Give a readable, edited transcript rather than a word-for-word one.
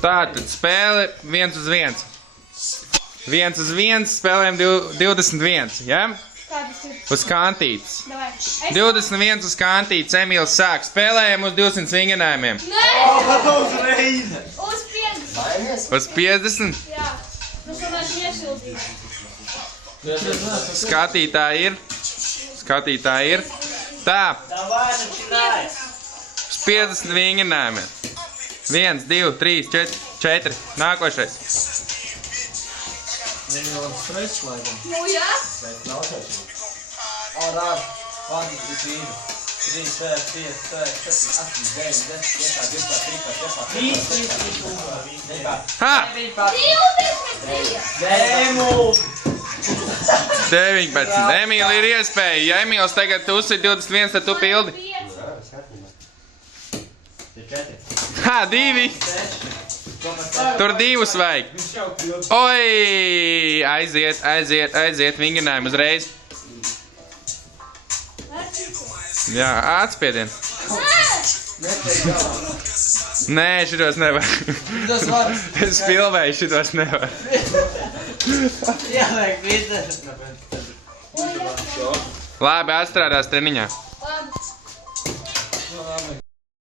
Tātad spēle 1 uz 1. 1 uz 1, spēlējam 21, ja? Uz kantītes. 21 uz kantītes, Emīls sāk. Spēlējam uz 200 vingrinājumiem. Uz 50. Uz 50? Jā. Nu, sanāk iešildīt. Skatītāji ir. Tā. Uz 50 vingrinājumiem. 1, 2, 3, 4. Nākošais. Nu, jā. Ha! 20. 19. Emīla ir iespēja. Ja Emīls tagad uzsit 21, tad tu pildi. Ha, 2. Tur 2 vajag. Oi! Aiziet vingrinājumu uzreiz. Jā, atspiedien. Nē, šitos nevar. Es filmēju, šitos nevar. Labi, atstrādās treniņā.